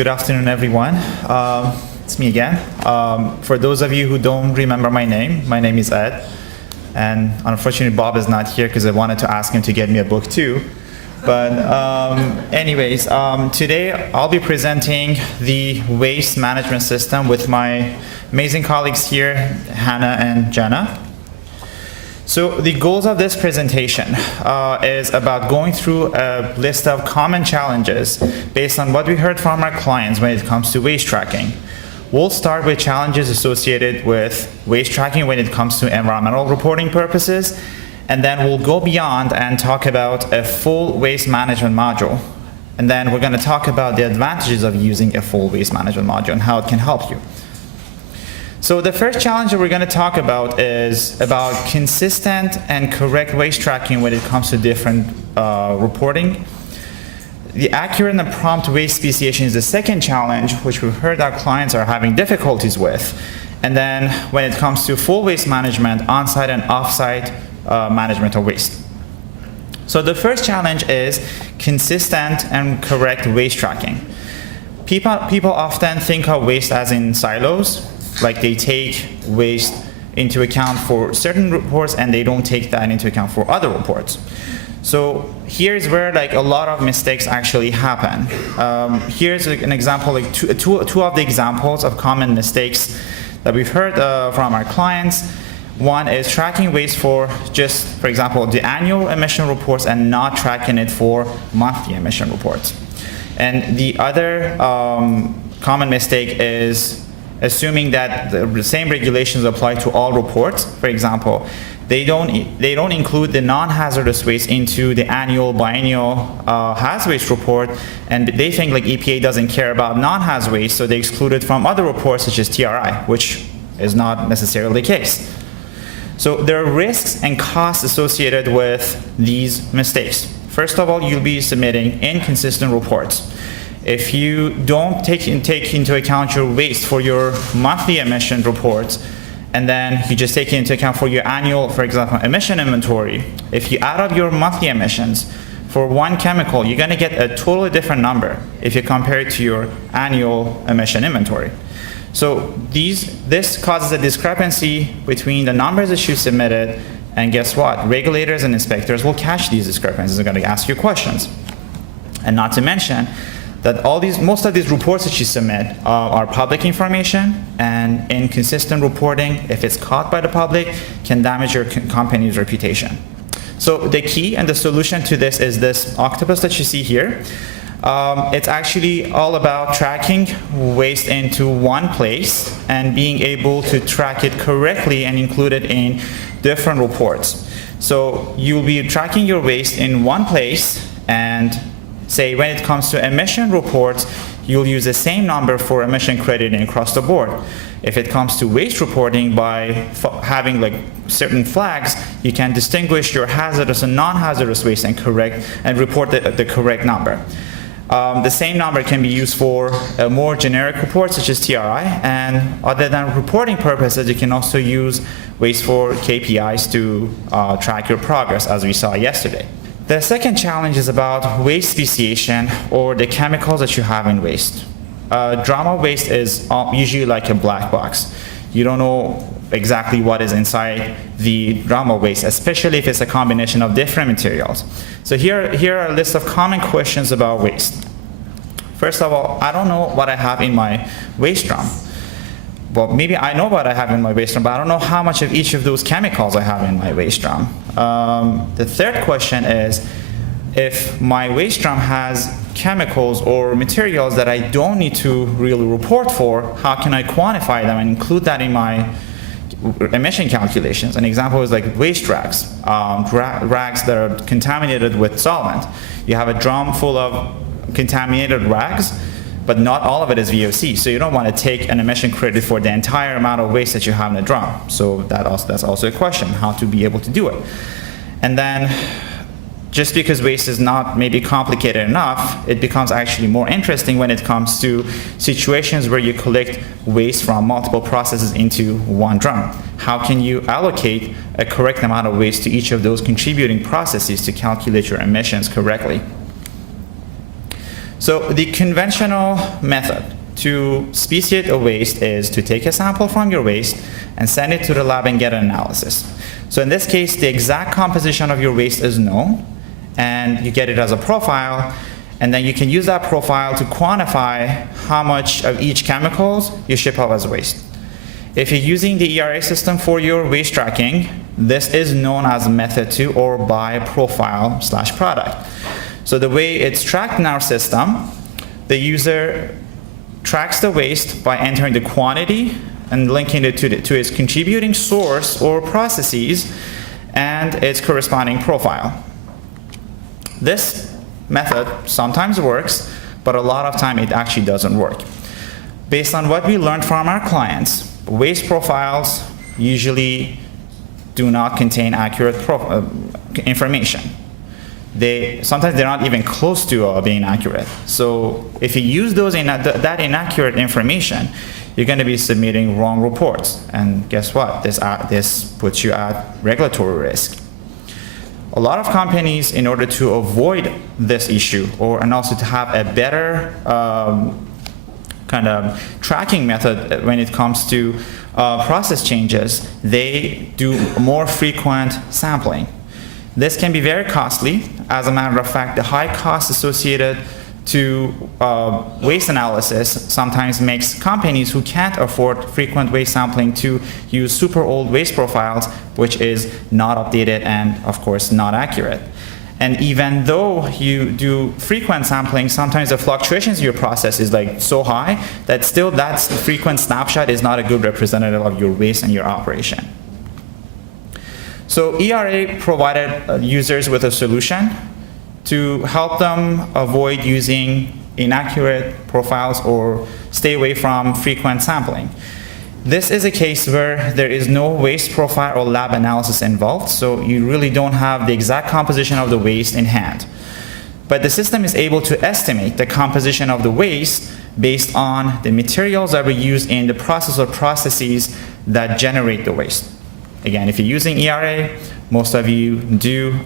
Good afternoon, everyone. It's me again. For those of you who don't remember my name is Ed. And unfortunately, Bob is not here because I wanted to ask him to get me a book too. But anyways, today I'll be presenting the waste management system with my amazing colleagues here, Hannah and Jenna. So the goals of this presentation is about going through a list of common challenges based on what we heard from our clients when it comes to waste tracking. We'll start with challenges associated with waste tracking when it comes to environmental reporting purposes, and then we'll go beyond and talk about a full waste management module. And then we're going to talk about the advantages of using a full waste management module and how it can help you. So the first challenge that we're going to talk about is about consistent and correct waste tracking when it comes to different reporting. The accurate and prompt waste speciation is the second challenge, which we've heard our clients are having difficulties with. And then when it comes to full waste management, on-site and off-site management of waste. So the first challenge is consistent and correct waste tracking. People often think of waste as in silos, like they take waste into account for certain reports and they don't take that into account for other reports. So here's where like a lot of mistakes actually happen. Here's an example, like two of the examples of common mistakes that we've heard from our clients. One is tracking waste for just, for example, the annual emission reports and not tracking it for monthly emission reports. And the other common mistake is assuming that the same regulations apply to all reports. For example, they don't include the non-hazardous waste into the annual biennial haz waste report, and they think like EPA doesn't care about non-haz waste, so they exclude it from other reports such as TRI, which is not necessarily the case. So there are risks and costs associated with these mistakes. First of all, you'll be submitting inconsistent reports. If you don't take into account your waste for your monthly emission reports, and then you just take it into account for your annual, for example, emission inventory, if you add up your monthly emissions for one chemical, you're going to get a totally different number if you compare it to your annual emission inventory. So this causes a discrepancy between the numbers that you submitted, and guess what? Regulators and inspectors will catch these discrepancies and are going to ask you questions. And not to mention that most of these reports that you submit are public information, and inconsistent reporting, if it's caught by the public, can damage your company's reputation. So the key and the solution to this is this octopus that you see here. It's actually all about tracking waste into one place and being able to track it correctly and include it in different reports. So you'll be tracking your waste in one place, and say when it comes to emission reports, you'll use the same number for emission crediting across the board. If it comes to waste reporting, by having like certain flags, you can distinguish your hazardous and non-hazardous waste and report the correct number. The same number can be used for more generic reports such as TRI, and other than reporting purposes, you can also use waste for KPIs to track your progress, as we saw yesterday. The second challenge is about waste speciation, or the chemicals that you have in waste. Drama waste is usually like a black box. You don't know exactly what is inside the drama waste, especially if it's a combination of different materials. So here are a list of common questions about waste. First of all, I don't know what I have in my waste drum. Well, maybe I know what I have in my waste drum, but I don't know how much of each of those chemicals I have in my waste drum. The third question is, if my waste drum has chemicals or materials that I don't need to really report for, how can I quantify them and include that in my emission calculations? An example is like waste rags, rags that are contaminated with solvent. You have a drum full of contaminated rags, but not all of it is VOC, so you don't want to take an emission credit for the entire amount of waste that you have in a drum. So that's also a question, how to be able to do it. And then, just because waste is not maybe complicated enough, it becomes actually more interesting when it comes to situations where you collect waste from multiple processes into one drum. How can you allocate a correct amount of waste to each of those contributing processes to calculate your emissions correctly? So the conventional method to speciate a waste is to take a sample from your waste and send it to the lab and get an analysis. So in this case, the exact composition of your waste is known, and you get it as a profile, and then you can use that profile to quantify how much of each chemicals you ship out as waste. If you're using the ERA system for your waste tracking, this is known as method 2 or by profile/product. So the way it's tracked in our system, the user tracks the waste by entering the quantity and linking it to its contributing source or processes and its corresponding profile. This method sometimes works, but a lot of time it actually doesn't work. Based on what we learned from our clients, waste profiles usually do not contain accurate information. Sometimes they're not even close to being accurate. So if you use that inaccurate information, you're going to be submitting wrong reports. And guess what? This puts you at regulatory risk. A lot of companies, in order to avoid this issue, and also to have a better kind of tracking method when it comes to process changes, they do more frequent sampling. This can be very costly. As a matter of fact, the high cost associated to waste analysis sometimes makes companies who can't afford frequent waste sampling to use super old waste profiles, which is not updated and, of course, not accurate. And even though you do frequent sampling, sometimes the fluctuations in your process is like so high that still that frequent snapshot is not a good representative of your waste and your operation. So ERA provided users with a solution to help them avoid using inaccurate profiles or stay away from frequent sampling. This is a case where there is no waste profile or lab analysis involved, so you really don't have the exact composition of the waste in hand. But the system is able to estimate the composition of the waste based on the materials that were used in the process or processes that generate the waste. Again, if you're using ERA, most of you do,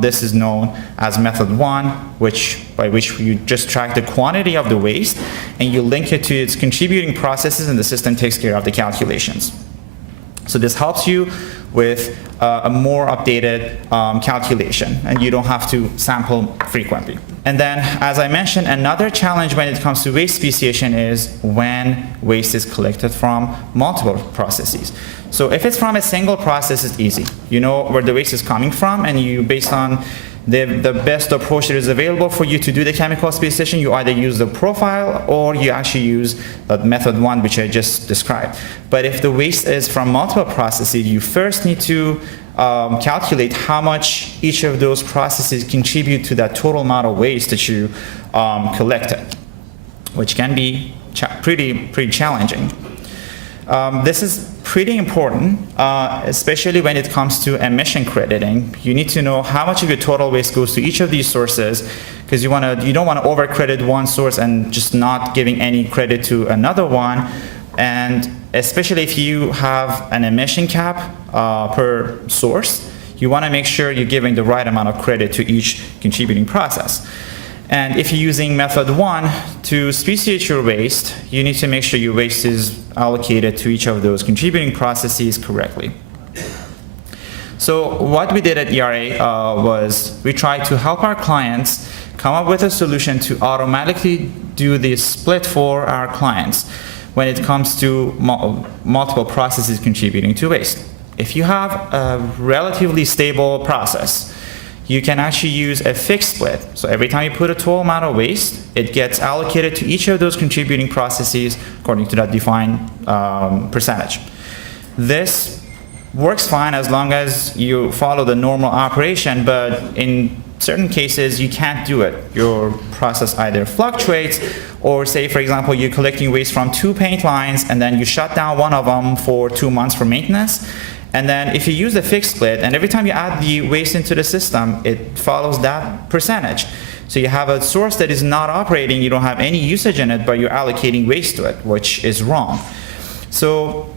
this is known as method 1, by which you just track the quantity of the waste and you link it to its contributing processes, and the system takes care of the calculations. So this helps you with a more updated calculation, and you don't have to sample frequently. And then, as I mentioned, another challenge when it comes to waste speciation is when waste is collected from multiple processes. So if it's from a single process, it's easy. You know where the waste is coming from, and you, based on the best approach that is available for you to do the chemical speciation, you either use the profile or you actually use the method 1, which I just described. But if the waste is from multiple processes, you first need to calculate how much each of those processes contribute to that total amount of waste that you collected, which can be pretty challenging. This is pretty important, especially when it comes to emission crediting. You need to know how much of your total waste goes to each of these sources, because you don't want to over-credit one source and just not giving any credit to another one. And especially if you have an emission cap per source, you want to make sure you're giving the right amount of credit to each contributing process. And if you're using method 1 to speciate your waste, you need to make sure your waste is allocated to each of those contributing processes correctly. So what we did at ERA was we tried to help our clients come up with a solution to automatically do this split for our clients when it comes to multiple processes contributing to waste. If you have a relatively stable process, you can actually use a fixed split. So every time you put a total amount of waste, it gets allocated to each of those contributing processes according to that defined percentage. This works fine as long as you follow the normal operation, but in certain cases you can't do it. Your process either fluctuates, or say, for example, you're collecting waste from 2 paint lines and then you shut down one of them for 2 months for maintenance. And then if you use the fixed split, and every time you add the waste into the system, it follows that percentage. So you have a source that is not operating, you don't have any usage in it, but you're allocating waste to it, which is wrong. So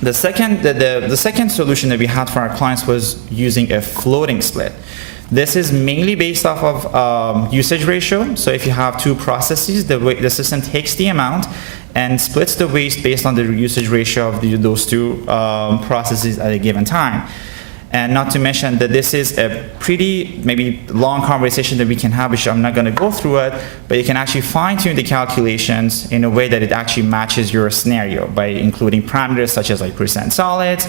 the second solution that we had for our clients was using a floating split. This is mainly based off of usage ratio. So if you have two processes, the system takes the amount and splits the waste based on the usage ratio of those two processes at a given time. And not to mention that this is a pretty maybe long conversation that we can have, which I'm not going to go through it, but you can actually fine-tune the calculations in a way that it actually matches your scenario by including parameters such as like percent solids,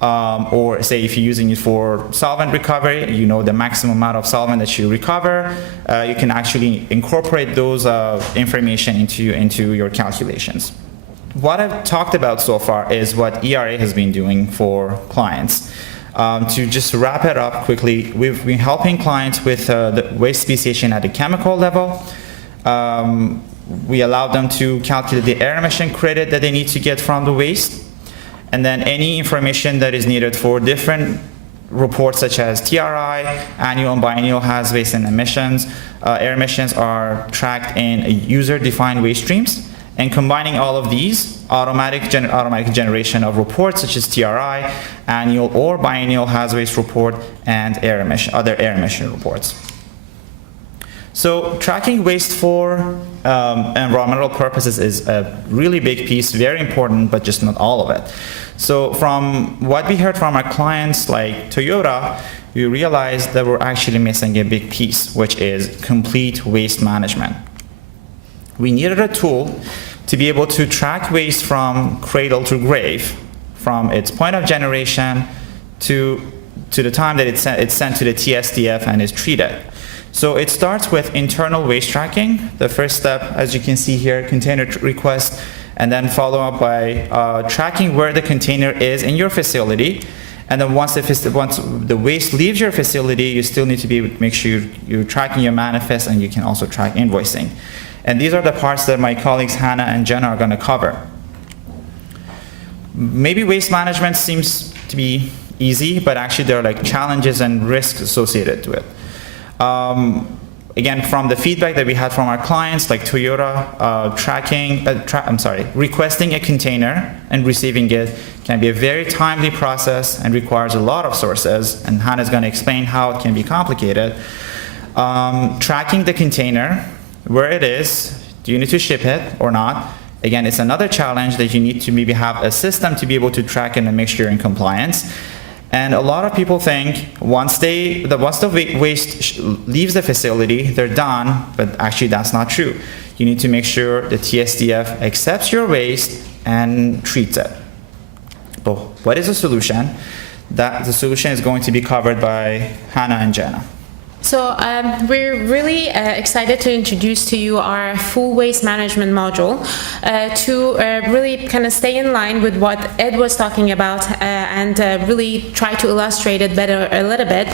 or say if you're using it for solvent recovery, you know the maximum amount of solvent that you recover, you can actually incorporate those information into your calculations. What I've talked about so far is what ERA has been doing for clients. To just wrap it up quickly, we've been helping clients with the waste speciation at the chemical level. We allow them to calculate the air emission credit that they need to get from the waste, and then any information that is needed for different reports such as TRI, annual and biannual hazardous waste and emissions. Air emissions are tracked in user-defined waste streams. And combining all of these, automatic generation of reports such as TRI, annual or biannual hazardous waste report, and other air emission reports. So tracking waste for environmental purposes is a really big piece, very important, but just not all of it. So from what we heard from our clients like Toyota, we realized that we're actually missing a big piece, which is complete waste management. We needed a tool to be able to track waste from cradle to grave, from its point of generation to the time that it's sent to the TSDF and is treated. So it starts with internal waste tracking. The first step, as you can see here, container request, and then follow up by tracking where the container is in your facility. And then once the waste leaves your facility, you still need to make sure you're tracking your manifest, and you can also track invoicing. And these are the parts that my colleagues Hannah and Jenna are going to cover. Maybe waste management seems to be easy, but actually there are like challenges and risks associated to it. Again, from the feedback that we had from our clients, like Toyota, requesting a container and receiving it can be a very timely process and requires a lot of sources, and Hannah's going to explain how it can be complicated. Tracking the container, where it is, do you need to ship it or not? Again, it's another challenge that you need to maybe have a system to be able to track it and make sure you're in compliance. And a lot of people think once the waste leaves the facility, they're done, but actually that's not true. You need to make sure the TSDF accepts your waste and treats it. But what is the solution? The solution is going to be covered by Hannah and Jenna. So we're really excited to introduce to you our full waste management module to really kind of stay in line with what Ed was talking about and really try to illustrate it better a little bit.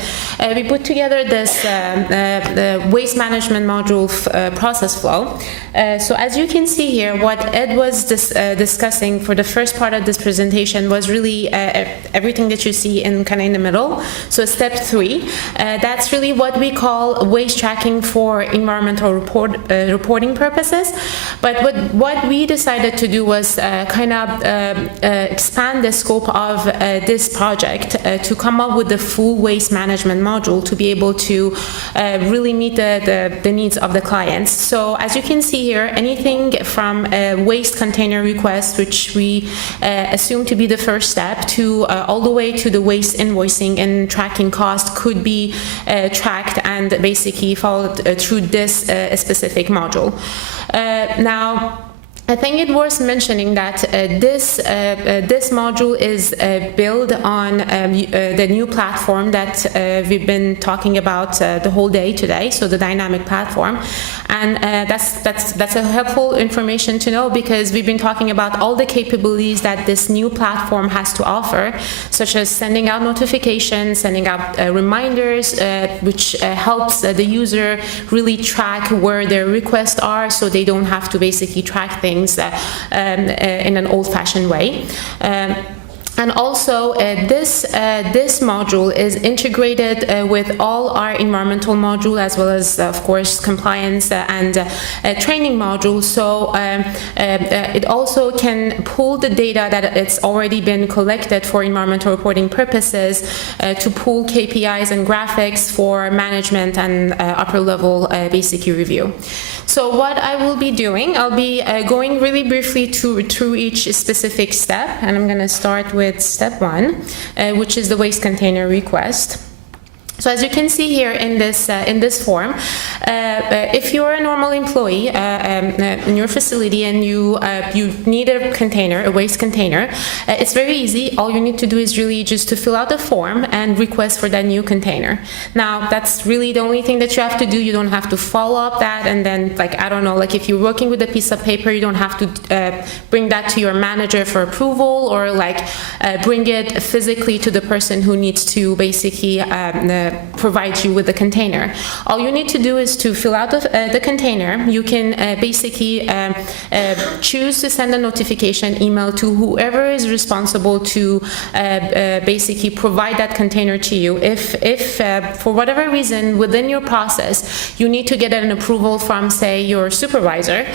We put together this the waste management module process flow. So as you can see here, what Ed was discussing for the first part of this presentation was really everything that you see in kind of in the middle. So step 3, that's really what we call waste tracking for environmental reporting purposes. But what we decided to do was kind of expand the scope of this project to come up with the full waste management module to be able to really meet the needs of the clients. So as you can see here, anything from a waste container request, which we assume to be the first step, to all the way to the waste invoicing and tracking cost could be tracked and basically followed through this specific module. Now, I think it's worth mentioning that this module is built on the new platform that we've been talking about the whole day today, so the dynamic platform. And that's a helpful information to know, because we've been talking about all the capabilities that this new platform has to offer, such as sending out notifications, sending out reminders, which helps the user really track where their requests are, so they don't have to basically track things in an old-fashioned way. And also, this module is integrated with all our environmental module, as well as, of course, compliance and training module. So it also can pull the data that it's already been collected for environmental reporting purposes to pull KPIs and graphics for management and upper level basic review. So what I will be doing, I'll be going really briefly through each specific step, and I'm going to start with step 1, which is the waste container request. So as you can see here in this form, if you're a normal employee in your facility and you need a container, a waste container, it's very easy. All you need to do is really just to fill out the form and request for that new container. Now, that's really the only thing that you have to do. You don't have to follow up that, and then, like, I don't know, like if you're working with a piece of paper, you don't have to bring that to your manager for approval, or like bring it physically to the person who needs to basically provide you with the container. All you need to do is to fill out the container. You can basically choose to send a notification email to whoever is responsible to basically provide that container to you. If for whatever reason within your process you need to get an approval from, say, your supervisor,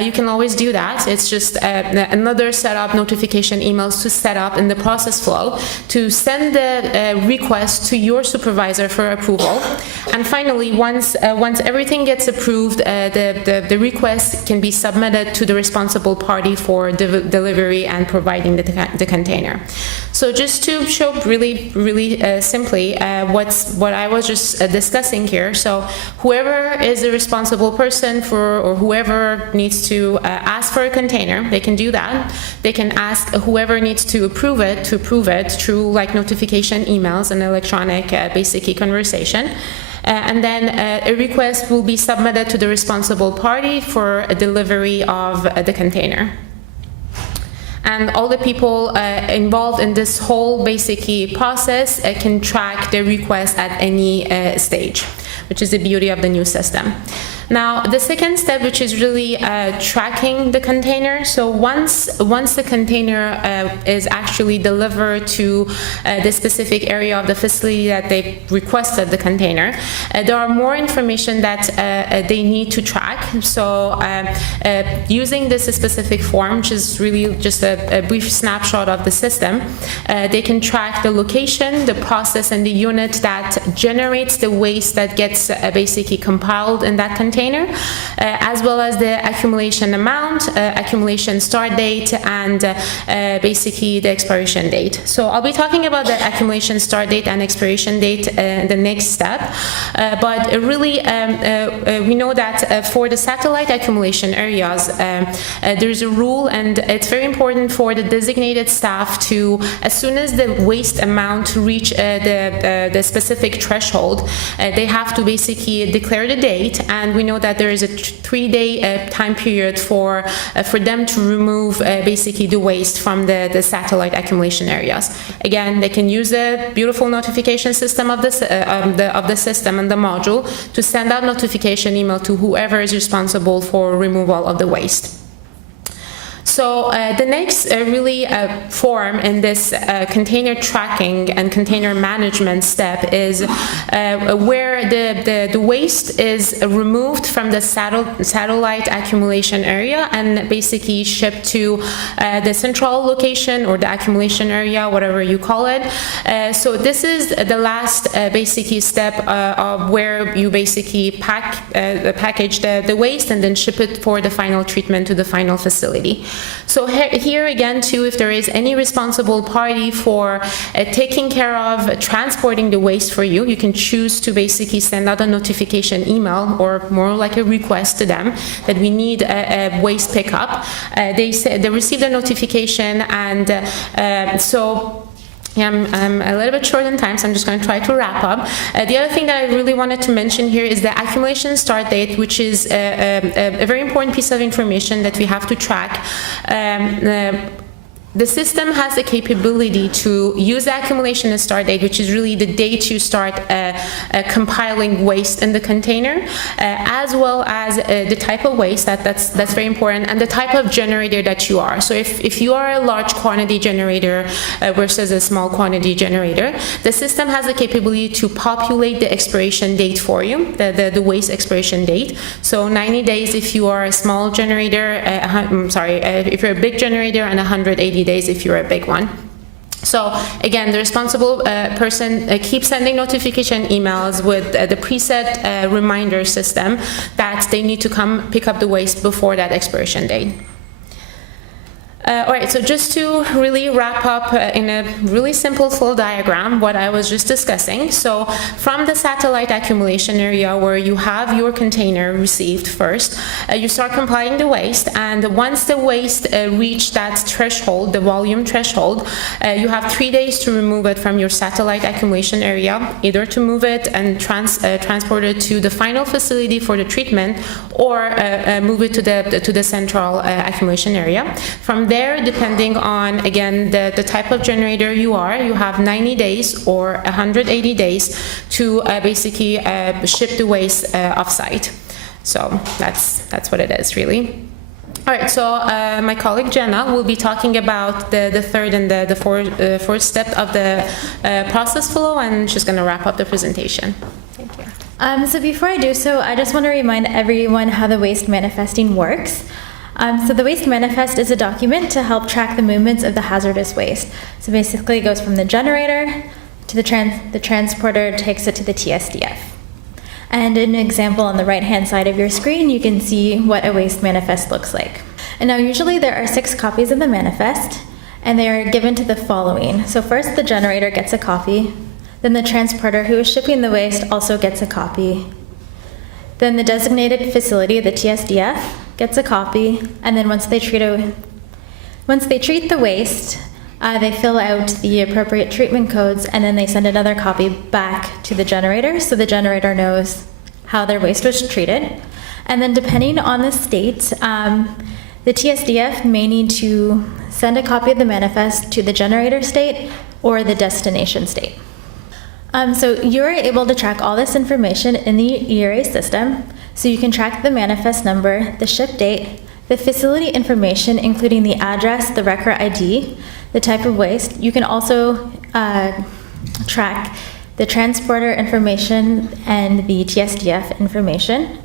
you can always do that. It's just another set of notification emails to set up in the process flow to send the request to your supervisor for approval. And finally, once everything gets approved, the request can be submitted to the responsible party for delivery and providing the container. So just to show really simply what I was just discussing here. So whoever is the responsible person for, or whoever needs to ask for a container, they can do that. They can ask whoever needs to approve it through like notification emails and electronic basically conversation. And then a request will be submitted to the responsible party for a delivery of the container. And all the people involved in this whole basically process can track the request at any stage, which is the beauty of the new system. Now, the second step, which is really tracking the container. So once the container is actually delivered to the specific area of the facility that they requested the container, there are more information that they need to track. So using this specific form, which is really just a brief snapshot of the system, they can track the location, the process, and the unit that generates the waste that gets basically compiled in that container, as well as the accumulation amount, accumulation start date, and basically the expiration date. So I'll be talking about the accumulation start date and expiration date in the next step. But really, we know that for the satellite accumulation areas, there's a rule, and it's very important for the designated staff to, as soon as the waste amount reach the specific threshold, they have to basically declare the date, and we know that there is a 3-day time period for them to remove basically the waste from the satellite accumulation areas. Again, they can use the beautiful notification system of the system and the module to send out notification email to whoever is responsible for removal of the waste. So the next really form in this container tracking and container management step is where the waste is removed from the satellite accumulation area and basically shipped to the central location or the accumulation area, whatever you call it. So this is the last basically step of where you basically package the waste and then ship it for the final treatment to the final facility. So here again too, if there is any responsible party for taking care of transporting the waste for you, you can choose to basically send out a notification email or more like a request to them that we need a waste pickup. They receive the notification, and so I'm a little bit short on time, so I'm just going to try to wrap up. The other thing that I really wanted to mention here is the accumulation start date, which is a very important piece of information that we have to track. the system has the capability to use the accumulation and start date, which is really the date you start compiling waste in the container, as well as the type of waste, that's very important, and the type of generator that you are. So if you are a large quantity generator versus a small quantity generator, the system has the capability to populate the expiration date for you, the waste expiration date. So 90 days if you are a small generator, if you're a big generator, and 180 days if you're a big one. So again, the responsible person keeps sending notification emails with the preset reminder system that they need to come pick up the waste before that expiration date. All right, so just to really wrap up in a really simple flow diagram what I was just discussing. So from the satellite accumulation area where you have your container received first, you start compiling the waste, and once the waste reach that threshold, the volume threshold, you have 3 days to remove it from your satellite accumulation area, either to move it and transport it to the final facility for the treatment, or move it to the central accumulation area. From there, depending on, again, the type of generator you are, you have 90 days or 180 days to basically ship the waste off-site. So that's what it is, really. All right, so my colleague Jenna will be talking about the third and the fourth step of the process flow, and she's going to wrap up the presentation. Thank you. So before I do so, I just want to remind everyone how the waste manifesting works. So the waste manifest is a document to help track the movements of the hazardous waste. So basically it goes from the generator to the transporter, takes it to the TSDF. And in an example on the right-hand side of your screen, you can see what a waste manifest looks like. And now usually there are 6 copies of the manifest, and they are given to the following. So first the generator gets a copy, then the transporter who is shipping the waste also gets a copy. Then the designated facility, the TSDF, gets a copy, and then once they treat the waste, they fill out the appropriate treatment codes, and then they send another copy back to the generator, so the generator knows how their waste was treated. And then depending on the state, the TSDF may need to send a copy of the manifest to the generator state or the destination state. So you're able to track all this information in the ERA system. So you can track the manifest number, the ship date, the facility information, including the address, the record ID, the type of waste. You can also track the transporter information and the TSDF information,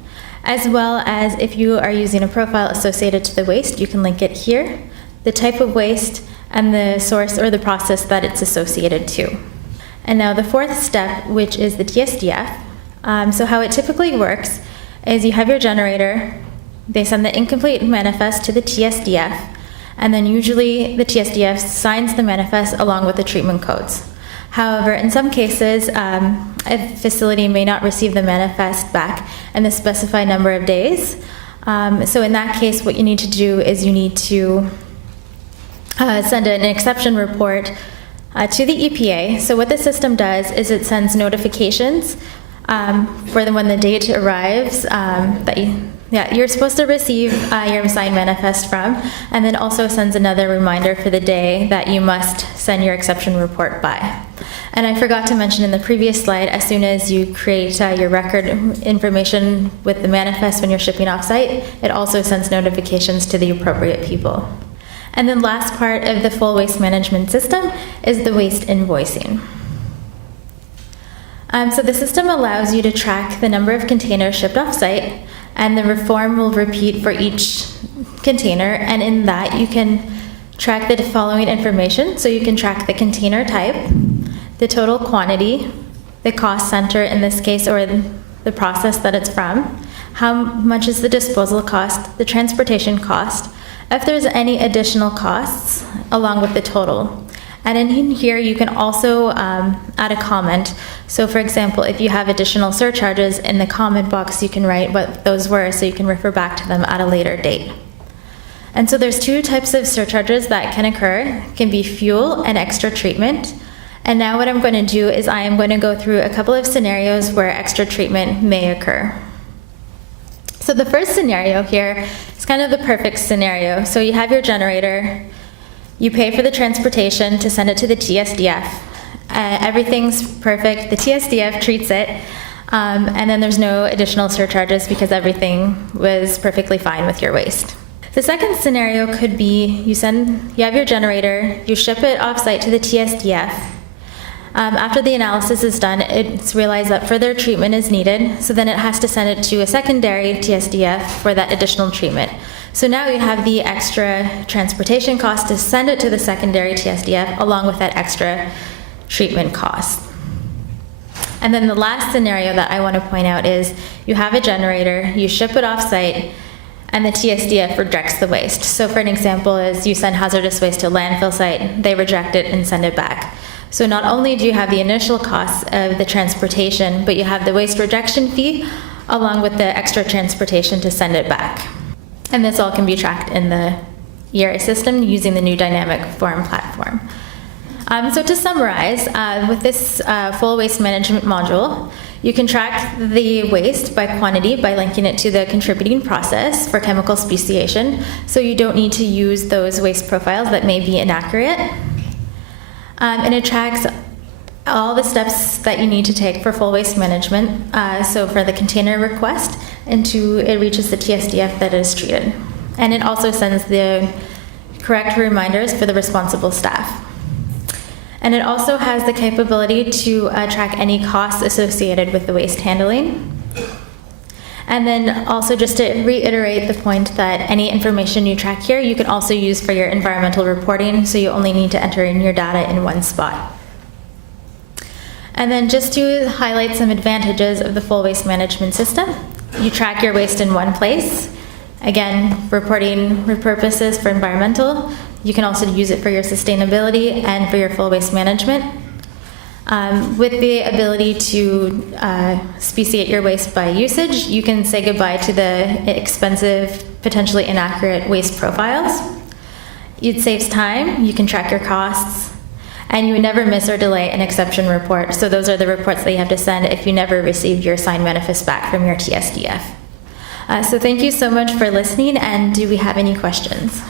as well as if you are using a profile associated to the waste, you can link it here, the type of waste, and the source or the process that it's associated to. And now the fourth step, which is the TSDF. So how it typically works is you have your generator, they send the incomplete manifest to the TSDF, and then usually the TSDF signs the manifest along with the treatment codes. However, in some cases, a facility may not receive the manifest back in the specified number of days. So in that case, what you need to do is you need to send an exception report to the EPA. So what the system does is it sends notifications for when the date arrives that you're supposed to receive your signed manifest from, and then also sends another reminder for the day that you must send your exception report by. And I forgot to mention in the previous slide, as soon as you create your record information with the manifest when you're shipping off-site, it also sends notifications to the appropriate people. And then last part of the full waste management system is the waste invoicing. So the system allows you to track the number of containers shipped off-site, and the form will repeat for each container, and in that you can track the following information. So you can track the container type, the total quantity, the cost center in this case, or the process that it's from, how much is the disposal cost, the transportation cost, if there's any additional costs, along with the total. And in here, you can also add a comment. So for example, if you have additional surcharges in the comment box, you can write what those were so you can refer back to them at a later date. And so there's 2 types of surcharges that can occur. It can be fuel and extra treatment. And now what I'm going to do is I am going to go through a couple of scenarios where extra treatment may occur. So the first scenario here is kind of the perfect scenario. So you have your generator, You pay for the transportation to send it to the TSDF. Everything's perfect. The TSDF treats it. And then there's no additional surcharges because everything was perfectly fine with your waste. The second scenario could be you have your generator, you ship it off-site to the TSDF. After the analysis is done, it's realized that further treatment is needed, so then it has to send it to a secondary TSDF for that additional treatment. So now you have the extra transportation cost to send it to the secondary TSDF along with that extra treatment cost. And then the last scenario that I want to point out is you have a generator, you ship it off-site, and the TSDF rejects the waste. So for an example is you send hazardous waste to a landfill site, they reject it and send it back. So not only do you have the initial costs of the transportation, but you have the waste rejection fee along with the extra transportation to send it back. And this all can be tracked in the ERA system using the new dynamic form platform. So to summarize, with this full waste management module, you can track the waste by quantity by linking it to the contributing process for chemical speciation, so you don't need to use those waste profiles that may be inaccurate. And it tracks all the steps that you need to take for full waste management, so for the container request, until it reaches the TSDF that is treated. And it also sends the correct reminders for the responsible staff. And it also has the capability to track any costs associated with the waste handling. And then also just to reiterate the point that any information you track here, you can also use for your environmental reporting, so you only need to enter in your data in one spot. And then just to highlight some advantages of the full waste management system, you track your waste in one place. Again, reporting purposes for environmental. You can also use it for your sustainability and for your full waste management. With the ability to speciate your waste by usage, you can say goodbye to the expensive, potentially inaccurate waste profiles. It saves time, you can track your costs, and you would never miss or delay an exception report. So those are the reports that you have to send if you never received your signed manifest back from your TSDF. So thank you so much for listening, and do we have any questions?